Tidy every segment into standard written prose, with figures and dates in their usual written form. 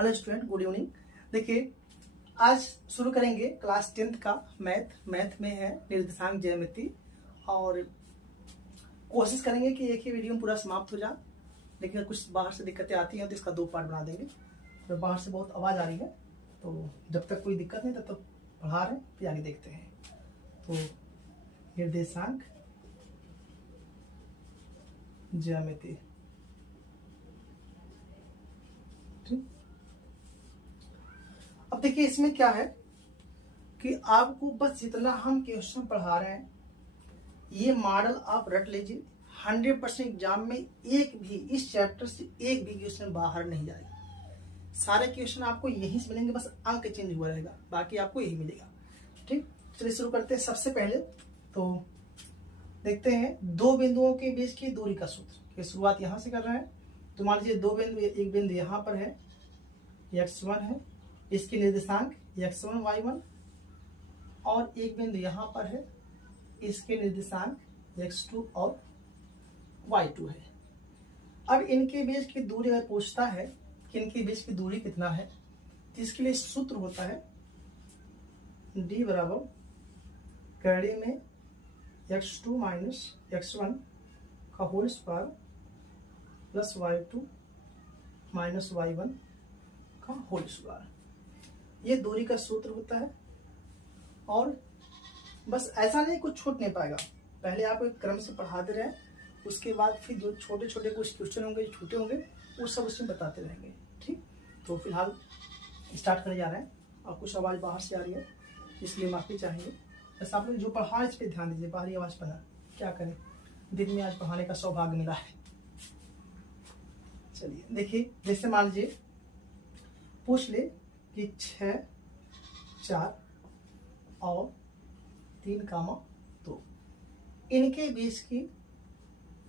Hello student, good evening. देखिए, आज शुरू करेंगे क्लास 10th का मैथ में है निर्देशांक ज्यामिति, और कोशिश करेंगे कि एक ही वीडियो में पूरा समाप्त हो जाए। लेकिन कुछ बाहर से दिक्कतें आती हैं तो इसका 2 पार्ट बना देंगे। तो बाहर से बहुत आवाज़ आ रही है, तो जब तक कोई दिक्कत नहीं तब तक पढ़ा रहे हैं, फिर आगे देखते हैं। तो निर्देशांक ज्यामिति, ठीक। अब देखिए, इसमें क्या है कि आपको बस जितना हम क्वेश्चन पढ़ा रहे हैं ये मॉडल आप रट लीजिए। 100% एग्जाम में एक भी इस चैप्टर से एक भी क्वेश्चन बाहर नहीं जाएगा। सारे क्वेश्चन आपको यहीं से मिलेंगे, बस अंक चेंज हुआ रहेगा, बाकी आपको यही मिलेगा। ठीक, चलिए शुरू करते हैं। सबसे पहले तो देखते हैं दो बिंदुओं के बीच की दूरी का सूत्र की शुरुआत यहाँ से कर रहे हैं। तो मान लीजिए दो बिंदु, एक बिंदु यहाँ पर है, x1 है, इसके निर्देशांक x1 y1, और एक बिंदु यहाँ पर है, इसके निर्देशांक x2 और y2 है। अब इनके बीच की दूरी अगर पूछता है कि इनके बीच की दूरी कितना है, तो इसके लिए सूत्र होता है d बराबर कड़ी में x2 माइनस x1 का whole square plus y2 minus y1 का होल स्क्वायर। ये दूरी का सूत्र होता है। और बस ऐसा नहीं कुछ छूट नहीं पाएगा, पहले आप एक क्रम से पढ़ाते रहे, उसके बाद फिर जो छोटे छोटे कुछ क्वेश्चन होंगे जो छूटे होंगे वो सब उसमें बताते रहेंगे। ठीक, तो फिलहाल स्टार्ट करने जा रहे हैं। और कुछ आवाज़ बाहर से आ रही है, इसलिए माफ़ी चाहेंगे। बस आप लोग जो पढ़ा इस पर ध्यान दीजिए, बाहरी आवाज़ पढ़ना क्या करें, दिन में आज पढ़ाने का सौभाग्य मिला है। चलिए देखिए, जैसे मान लीजिए पूछ ले कि 6, 4 और 3, 2 इनके बीच की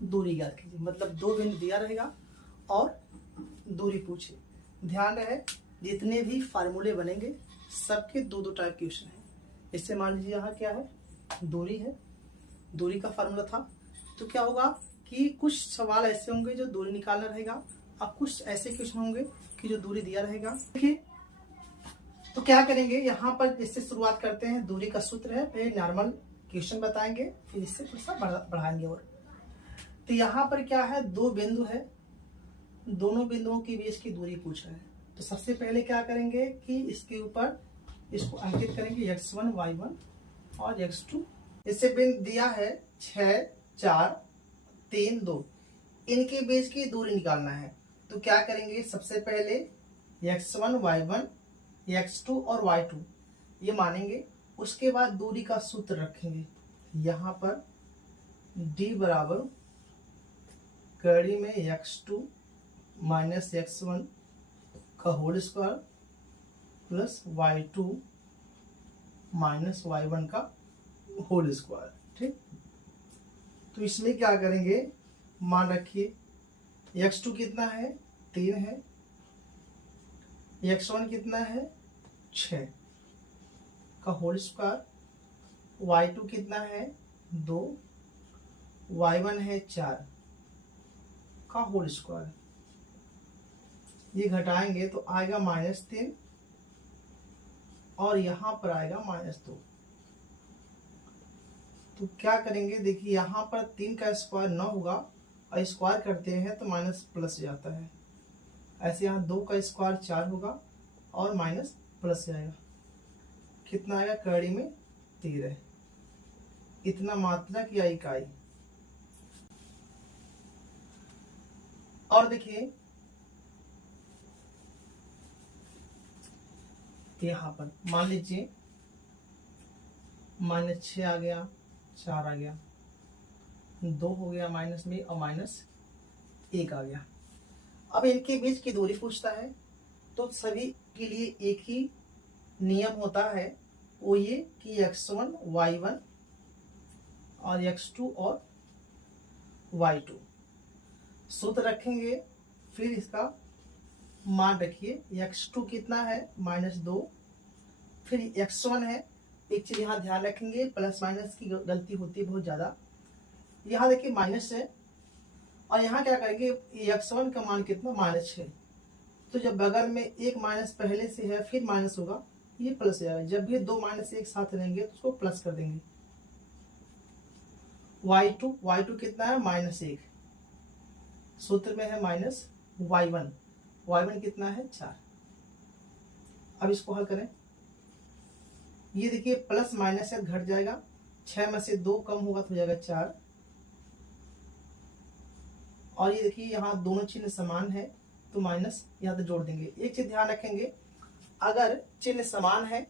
दूरी ज्ञात कीजिए। मतलब दो बिंदु दिया रहेगा और दूरी पूछे। ध्यान रहे, जितने भी फार्मूले बनेंगे सबके दो दो टाइप क्वेश्चन है। इससे मान लीजिए यहाँ क्या है, दूरी है, दूरी का फार्मूला था। तो क्या होगा कि कुछ सवाल ऐसे होंगे जो दूरी निकालना रहेगा, और कुछ ऐसे क्वेश्चन होंगे कि जो दूरी दिया रहेगा। देखिए, तो क्या करेंगे, यहाँ पर इससे शुरुआत करते हैं। दूरी का सूत्र है, पहले नॉर्मल क्वेश्चन बताएंगे, फिर इससे थोड़ा सा बढ़ाएंगे। और तो यहाँ पर क्या है, दो बिंदु है, दोनों बिंदुओं के बीच की दूरी पूछ रहे हैं। तो सबसे पहले क्या करेंगे कि इसके ऊपर इसको अंकित करेंगे x1 y1 और x2। इससे बिंदु दिया है 6, 4, 3, 2 इनके बीच की दूरी निकालना है। तो क्या करेंगे, सबसे पहले x1 y1 x2 और y2 ये मानेंगे। उसके बाद दूरी का सूत्र रखेंगे। यहाँ पर d बराबर कड़ी में x2 माइनस x1 का whole square plus y2 minus y1 का होल स्क्वायर। ठीक, तो इसमें क्या करेंगे, मान रखिए x2 कितना है, 3 है, x1 कितना है, 6 का होल स्क्वायर, y2 कितना है, 2, y1 है 4 का होल स्क्वायर। ये घटाएंगे तो आएगा -3 और यहाँ पर आएगा -2। तो क्या करेंगे, देखिए यहाँ पर 3 का स्क्वायर 9 होगा, और स्क्वायर करते हैं तो माइनस प्लस जाता है। ऐसे यहाँ 2 का स्क्वायर 4 होगा और माइनस प्लस जाएगा। कितना आएगा, कड़ी में 13। इतना मात्रक या इकाई। और देखिए यहाँ पर मान लीजिए -6 आ गया, 4 आ गया, 2 हो गया माइनस में, और -1 आ गया। अब इनके बीच की दूरी पूछता है, तो सभी के लिए एक ही नियम होता है, वो ये कि x1 y1 और x2 और y2 सूत्र रखेंगे। फिर इसका मान रखिए, x2 कितना है, -2, फिर x1 है। एक चीज यहाँ ध्यान रखेंगे, प्लस माइनस की गलती होती है बहुत ज्यादा। यहाँ देखिए माइनस है, और यहाँ क्या करेंगे, x1 का मान कितना, -6। तो जब बगल में एक माइनस पहले से है फिर माइनस होगा, ये प्लस हो जाएगा। जब भी दो माइनस एक साथ रहेंगे तो उसको प्लस कर देंगे। y2 कितना है -1, सूत्र में है माइनस y1 कितना है 4। अब इसको हल करें, ये देखिए प्लस माइनस से घट जाएगा, 6 में से 2 कम होगा तो हो जाएगा 4। और ये देखिए यहाँ दोनों चिन्ह समान है तो माइनस यहाँ तो जोड़ देंगे। एक चीज ध्यान रखेंगे, अगर चिन्ह समान है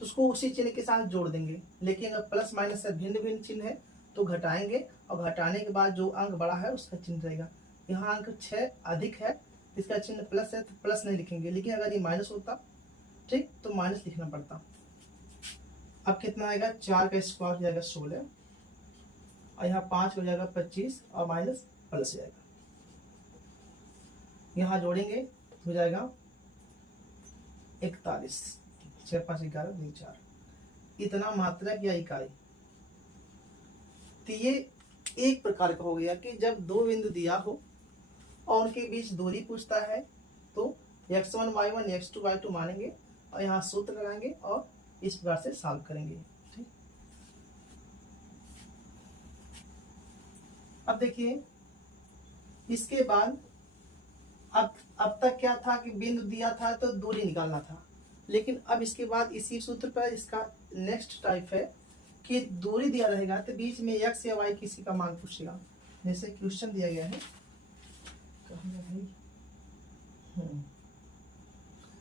तो उसको उसी चिन्ह के साथ जोड़ देंगे, लेकिन अगर प्लस माइनस से भिन्न भिन्न चिन्ह है तो घटाएंगे, और घटाने के बाद जो अंक बड़ा है उसका चिन्ह रहेगा। यहाँ अंक 6 अधिक है, इसका चिन्ह प्लस है तो प्लस नहीं लिखेंगे, लेकिन अगर ये माइनस होता ठीक तो माइनस लिखना पड़ता। अब कितना आएगा, 4 का स्क्वायर हो जाएगा 16, और यहाँ 5 हो जाएगा 25, और माइनस प्लस हो जाएगा। यहाँ जोड़ेंगे हो जाएगा 41, 6 5 11 2 4, इतना मात्रक या इकाई। तो ये एक प्रकार का हो गया कि जब दो बिंदु दिया हो और उनके बीच दूरी पूछता है तो x1 y1 x2 y2 मानेंगे, और यहाँ सूत्र लगाएंगे और इस प्रकार से सॉल्व करेंगे। ठीक, अब देखिए इसके बाद अब तक क्या था कि बिंदु दिया था तो दूरी निकालना था, लेकिन अब इसके बाद इसी सूत्र पर इसका नेक्स्ट टाइप है कि दूरी दिया रहेगा तो बीच में x या y किसी का मान पूछेगा। जैसे क्वेश्चन दिया गया है,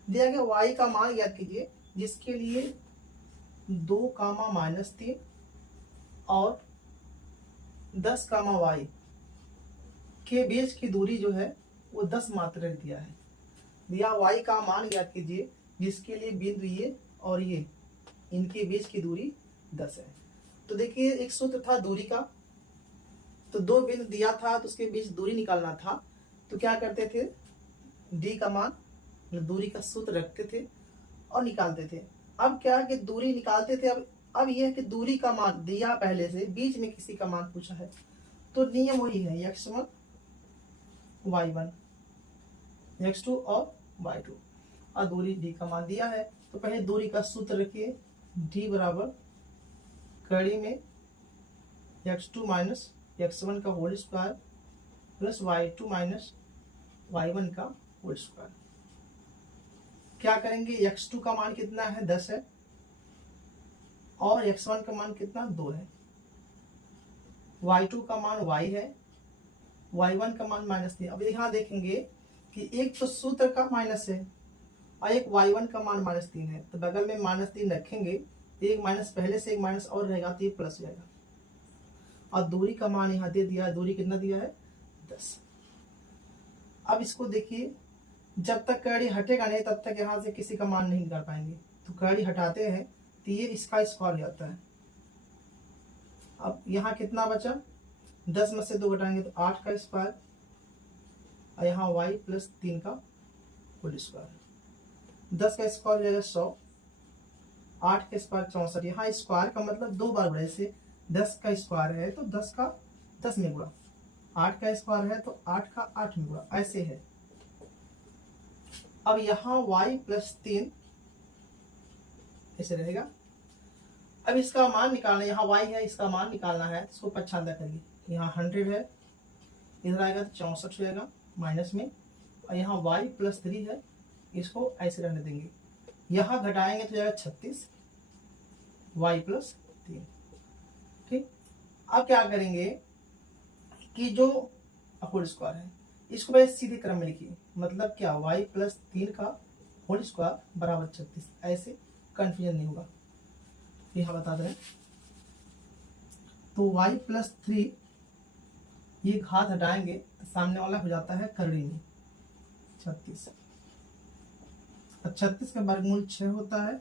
दिया गया y का मान याद कीजिए, जिसके लिए 2 -3 और 10 y के बीच की दूरी जो है वो 10 मात्रक दिया है। दिया y का मान याद कीजिए, जिसके लिए बिंदु ये और ये इनके बीच की दूरी 10 है। तो देखिए एक सूत्र था दूरी का, तो दो बिंदु दिया था तो उसके बीच दूरी निकालना था, तो क्या करते थे, d का मान दूरी का सूत्र रखते थे और निकालते थे। अब क्या है कि दूरी निकालते थे, अब यह है कि दूरी का मान दिया पहले से, बीच में किसी का मान पूछा है तो नियम वही है x1 y1 x2 और y2, और दूरी d का मान दिया है तो पहले दूरी का सूत्र रखिए, d बराबर कड़ी में x2 माइनस x1 का whole square plus y2 minus y1 का होल स्क्वायर। क्या करेंगे, x2 का मान कितना है 10 है, और x1 का मान कितना 2 है, y2 का मान y है, y1 का मान -3। अब यहाँ देखेंगे कि एक तो सूत्र का माइनस है और एक y1 का मान -3 है, तो बगल में -3 रखेंगे, एक माइनस पहले से एक माइनस और रहेगा तो ये प्लस हो जाएगा। और दूरी का मान यहाँ दे दिया है, दूरी कितना दिया है 10। अब इसको देखिए, जब तक कड़ी हटेगा नहीं तब तक यहाँ से किसी का मान नहीं निकाल पाएंगे, तो कड़ी हटाते हैं तो ये इसका स्क्वायर हो जाता है। अब यहाँ कितना बचा, 10 में से 2 घटाएंगे तो 8 का स्क्वायर, और यहाँ y प्लस 3 का होल स्क्वायर। 10 का स्क्वायर हो जाएगा 100, 8 का स्क्वायर 64। यहाँ स्क्वायर का मतलब 2 बार बढ़े से 10 का स्क्वायर है तो 10 का 10 में गुणा, 8 का स्क्वायर है तो 8 का 8 में गुणा, ऐसे है। अब यहाँ y प्लस 3 ऐसे रहेगा। अब इसका मान निकालना, यहाँ y है इसका मान निकालना है, इसको पच्छादा करिए, यहाँ 100 है, इधर आएगा तो 64 हो जाएगा माइनस में, और यहाँ y प्लस 3 है, इसको ऐसे रहने देंगे, यहाँ घटाएंगे तो जाएगा 36 y प्लस 3। ठीक, अब क्या करेंगे कि जो होल स्क्वायर है इसको पहले सीधे क्रम में लिखिए, मतलब क्या y प्लस 3 का होल स्क्वायर बराबर 36, ऐसे कंफ्यूजन नहीं होगा। यहाँ बता दें तो y प्लस 3 ये घात हटाएंगे तो सामने वाला हो जाता है करड़ी में 36, 36 का वर्गमूल 6 होता है।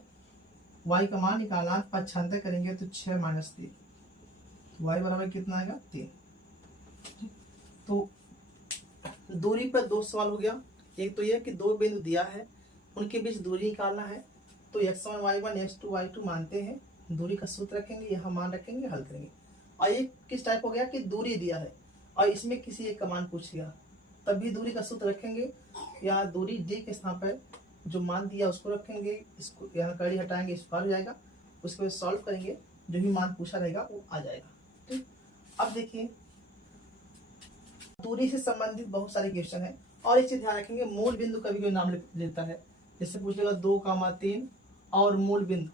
y का मान निकालना, पच्छांतर करेंगे तो 6 माइनस 3, y बराबर कितना आएगा 3। तो दूरी पर 2 सवाल हो गया, एक तो यह कि दो बिंदु दिया है उनके बीच दूरी निकालना है, तो x1 y1 x2 y2 मानते हैं, दूरी का सूत्र रखेंगे, यहाँ मान रखेंगे, हल करेंगे। और एक किस टाइप हो गया कि दूरी दिया है और इसमें किसी एक का मान पूछ लिया, तब भी दूरी का सूत्र रखेंगे यहाँ दूरी d के स्थान पर जो मान दिया उसको रखेंगे, इसको यहाँ कड़ी हटाएंगे, इस पार हो जाएगा। उसके बाद सॉल्व करेंगे, जो भी मान पूछा रहेगा वो आ जाएगा। ठीक, अब देखिए दूरी से संबंधित बहुत सारे क्वेश्चन है और इस चीज ध्यान रखेंगे, मूल बिंदु कभी कोई नाम लेता है। जैसे पूछेगा 2,3 और मूल बिंदु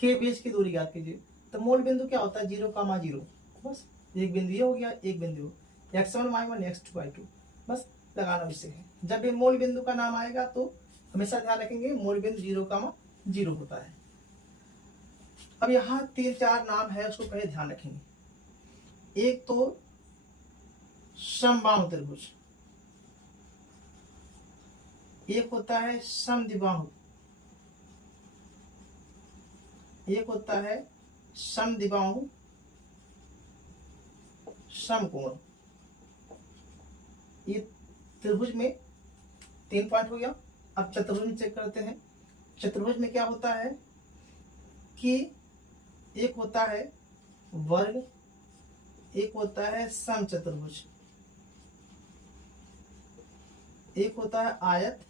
के बीच की दूरी ज्ञात कीजिए। तो मूल बिंदु क्या होता है 0,0, बस एक बिंदु ये हो गया, एक बिंदु x1 y1 x2 y2, बस लगाना विषय है। जब भी मूल बिंदु का नाम आएगा तो हमेशा ध्यान रखेंगे मूल बिंदु 0,0 होता है। अब यहाँ 3-4 नाम है, उसको पहले ध्यान रखेंगे। एक तो समबाहु त्रिभुज, एक होता है समद्विबाहु, एक होता है समद्विबाहु समकोण। ये त्रिभुज में 3 पॉइंट हो गया। अब चतुर्भुज में चेक करते हैं। चतुर्भुज में क्या होता है कि एक होता है वर्ग, एक होता है समचतुर्भुज, एक होता है आयत,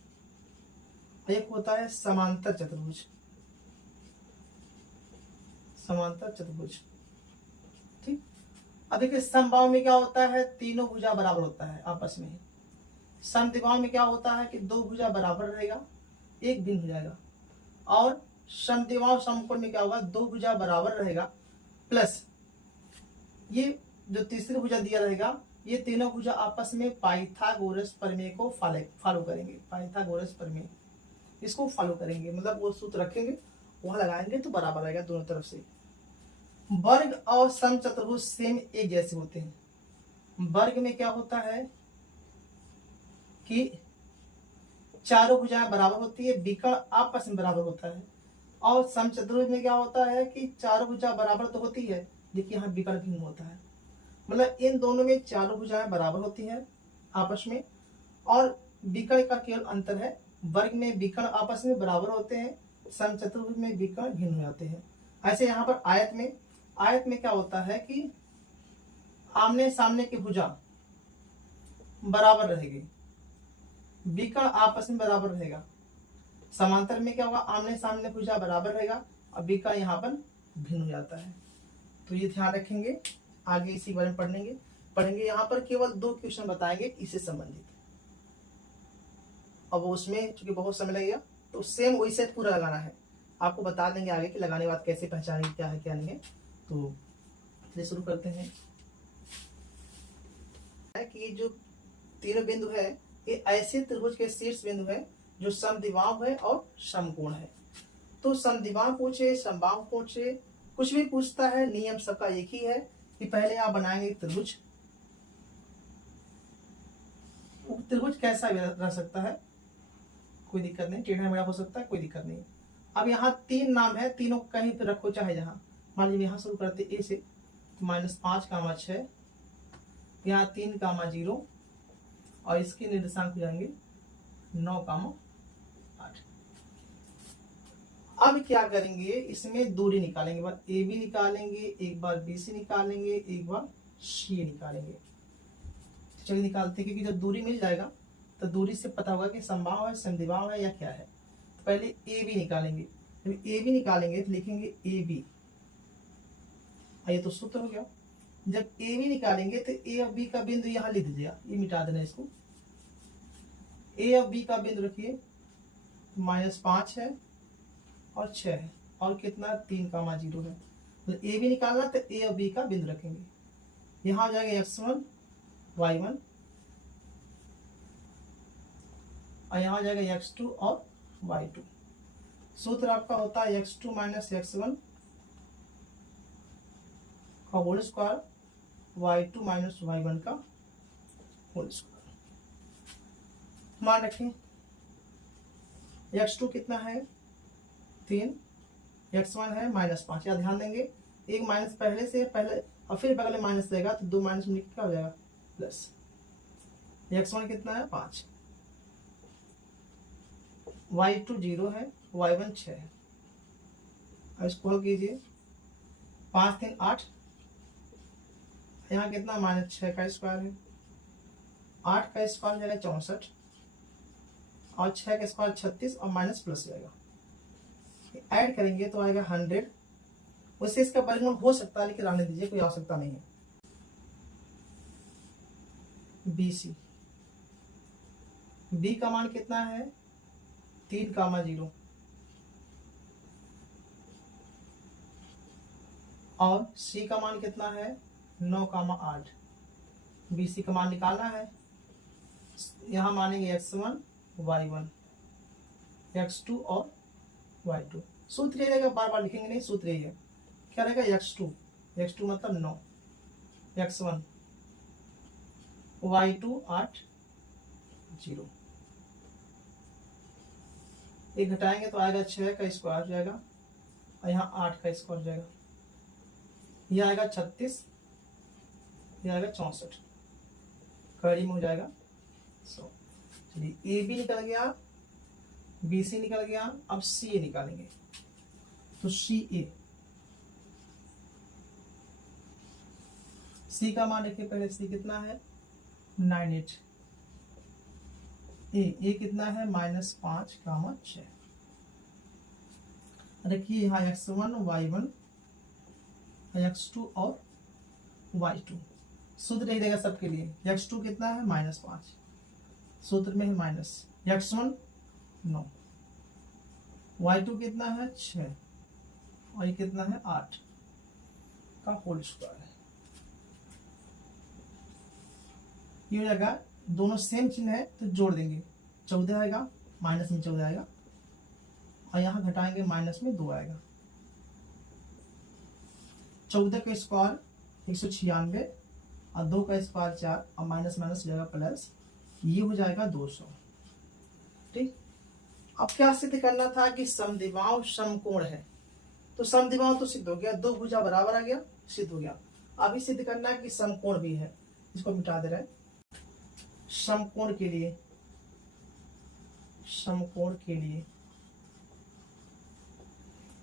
एक होता है समांतर चतुर्भुज, समांतर चतुर्भुज। ठीक, अब देखिए समबाहु में क्या होता है, तीनों भुजा बराबर होता है आपस में। समद्विबाहु में क्या होता है कि 2 भुजा बराबर रहेगा, एक भिन्न हो जाएगा। और समद्विबाहु समकोण में क्या होगा, 2 भुजा बराबर रहेगा प्लस ये जो तीसरी भुजा दिया रहेगा, ये तीनों भुजा आपस में पाइथागोरस प्रमेय को फॉलो करेंगे। पाइथागोरस प्रमेय इसको फॉलो करेंगे, मतलब वो सूत्र रखेंगे, वहां लगाएंगे तो बराबर आएगा दोनों तरफ से। वर्ग और समचतुर्भुज सेम एक जैसे होते हैं। वर्ग में क्या होता है कि चारों भुजाएं बराबर होती है, विकर्ण आपस में बराबर होता है। और समचतुर्भुज में क्या होता है कि चारों भुजा बराबर तो होती है, लेकिन यहाँ विकर्ण भिन्न होता है। मतलब इन दोनों में चारों भुजाएं बराबर होती हैं आपस में, और विकर्ण का केवल अंतर है, वर्ग में विकर्ण आपस में बराबर होते हैं, समचतुर्भुज में विकर्ण भिन्न हो जाते हैं। ऐसे यहाँ पर आयत में क्या होता है कि आमने सामने की भुजा बराबर रहेगी, विकर्ण आपस में बराबर रहेगा। समांतर में क्या होगा, आमने सामने भुजा बराबर रहेगा और विकर्ण यहाँ पर भिन्न हो जाता है। तो ये ध्यान रखेंगे, आगे इसी बारे में पढ़ेंगे। यहाँ पर केवल 2 क्वेश्चन बताएंगे इससे संबंधित। अब उसमें चूंकि बहुत समय लगेगा तो सेम वैसे पूरा लगाना है, आपको बता देंगे आगे कि लगाने के बाद कैसे पहचानेंगे क्या है क्या नहीं है। तो चलिए शुरू करते हैं कि ये जो तीनों बिंदु है ये ऐसे त्रिभुज के शीर्ष बिंदु है जो समद्विबाहु है और समकोण है। तो समद्विबाहु पूछे, समबाहु पूछे, कुछ भी पूछता है, नियम सबका एक ही है कि पहले आप बनाएंगे त्रिभुज। त्रिभुज कैसा भी रह सकता है, कोई दिक्कत नहीं, टेढ़ा मेढ़ा हो सकता है, कोई दिक्कत नहीं। अब यहाँ 3 नाम है, तीनों कहीं पे रखो चाहे जहां। मान लीजिए यहाँ शुरू करते ए से, तो -5, 6, यहाँ 3, 0 और इसके निर्देशांक हो जाएंगे 9, 8। अब क्या करेंगे, इसमें दूरी निकालेंगे, एक बार ए बी निकालेंगे, एक बार बी सी निकालेंगे, एक बार सी निकालेंगे। चलिए निकालते हैं, क्योंकि जब दूरी मिल जाएगा तो दूरी से पता होगा कि समबाहु है, समद्विबाहु है या क्या है। तो पहले ए बी निकालेंगे। जब ए बी निकालेंगे तो लिखेंगे ए बी, ये तो सूत्र हो गया। जब ए बी निकालेंगे तो ए और बी का बिंदु यहाँ लिख दीजिएगा, ये मिटा देना इसको। ए और बी का बिंदु रखिए, -5 है और 6 है और कितना 3, 0 है। तो ए बी निकालना तो ए और बी का बिंदु रखेंगे। यहाँ आ जाएगा x1 y1 और यहाँ आ जाएगा x2 और y2। सूत्र आपका होता है x2 - x1 का होल स्क्वायर, y2 - y1 का होल स्क्वायर। मान रखें x2 कितना है 3, x1 है -5। या ध्यान देंगे एक माइनस पहले और फिर बगल में माइनस रहेगा तो 2 माइनस में क्या हो जाएगा प्लस। x1 कितना है 5, y2 0 है, y1 6 है। अब इसको हल कीजिए, 5, 3, 8, यहाँ कितना -6 का स्क्वायर है, 8 का स्क्वायर हो जाएगा 64 और 6 का स्क्वायर 36 और माइनस प्लस जाएगा, ऐड करेंगे तो आएगा 100। वैसे इसका वर्गमूल हो सकता है लेकिन रहने दीजिए, कोई आवश्यकता नहीं है। BC, B का मान कितना है 3,0 और C का मान कितना है 9,8। BC का मान निकालना है। यहाँ मानेंगे x1 y1 x2 और y2। सूत्र ये रहेगा, बार बार लिखेंगे नहीं, सूत्र यही है। क्या रहेगा x2 मतलब 9, x1 y2 8 0। एक घटाएंगे तो आएगा 6 का स्क्वायर हो जाएगा और यहाँ 8 का स्क्वायर हो जाएगा। यह आएगा 36, यह आएगा 64, कड़ी में हो जाएगा 100। चलिए AB निकल गया, BC निकल गया, अब CA निकालेंगे। तो CA, C का मान देखिए पहले, C कितना है 98। A कितना है -5,6। देखिए यहाँ x1 y1 x2 और y2, सूत्र नहीं रहेगा सबके लिए। x2 कितना है -5, सूत्र में है माइनस, x1 9, y2 कितना है 6 और ये कितना है 8 का होल स्क्वायर है। ये हो जाएगा, दोनों सेम चिन्ह है तो जोड़ देंगे, 14 आएगा, माइनस में 14 आएगा और यहाँ घटाएंगे माइनस में 2 आएगा। 14 का स्क्वायर 196 और 2 का स्क्वायर 4 और माइनस माइनस हो जाएगा प्लस, ये हो जाएगा 200। ठीक, अब क्या सिद्ध करना था कि समद्विबाहु समकोण है, तो समद्विबाहु तो सिद्ध हो गया, दो भुजा बराबर आ गया, सिद्ध हो गया। अभी सिद्ध करना है कि समकोण भी है, इसको मिटा दे रहे हैं। समकोण के लिए, समकोण के लिए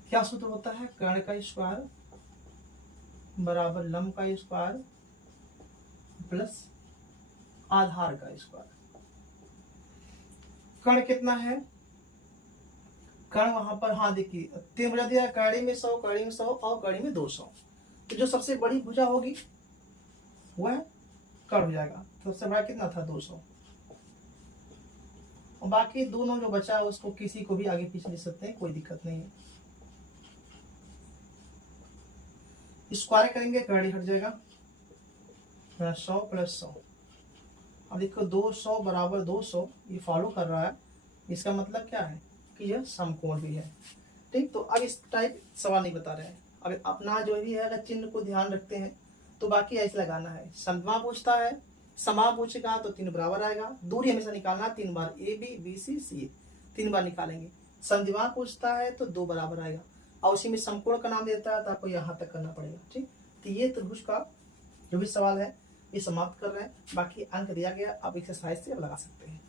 क्या सूत्र होता है, कर्ण का स्क्वायर बराबर लंब का स्क्वायर प्लस आधार का स्क्वायर। कर्ण कितना है, कर्ण वहां पर, हाँ देखिए 3 भुजा दिया, कड़ी में 100, कड़ी में 100 और कड़ी में 200। तो जो सबसे बड़ी भुजा होगी वह कर्ण हो जाएगा। तो सबसे बड़ा कितना था 200, और बाकी दोनों जो बचा है उसको किसी को भी आगे पीछे लिख सकते हैं, कोई दिक्कत नहीं है। स्क्वायर करेंगे कड़ी हट जाएगा, 100 प्लस 100। अब देखो 200 बराबर 200, ये फॉलो कर रहा है, इसका मतलब क्या है कि यह समकोण भी है। ठीक, तो अब इस टाइप सवाल नहीं बता रहे हैं। अगर अपना जो भी है अगर चिन्ह को ध्यान रखते हैं तो बाकी ऐसे लगाना है। समद्विबाहु पूछता है, समा पूछेगा तो 3 बराबर आएगा, दूरी हमेशा निकालना 3 बार, AB BC CA 3 बार निकालेंगे। समद्विबाहु पूछता है तो 2 बराबर आएगा, और उसी में समकोण का नाम देता है तो आपको यहाँ तक करना पड़ेगा। ठीक, तो ये त्रिभुज का जो भी सवाल है ये समाप्त कर रहे हैं, बाकी अंक दिया गया, आप एक्सरसाइज से लगा सकते हैं।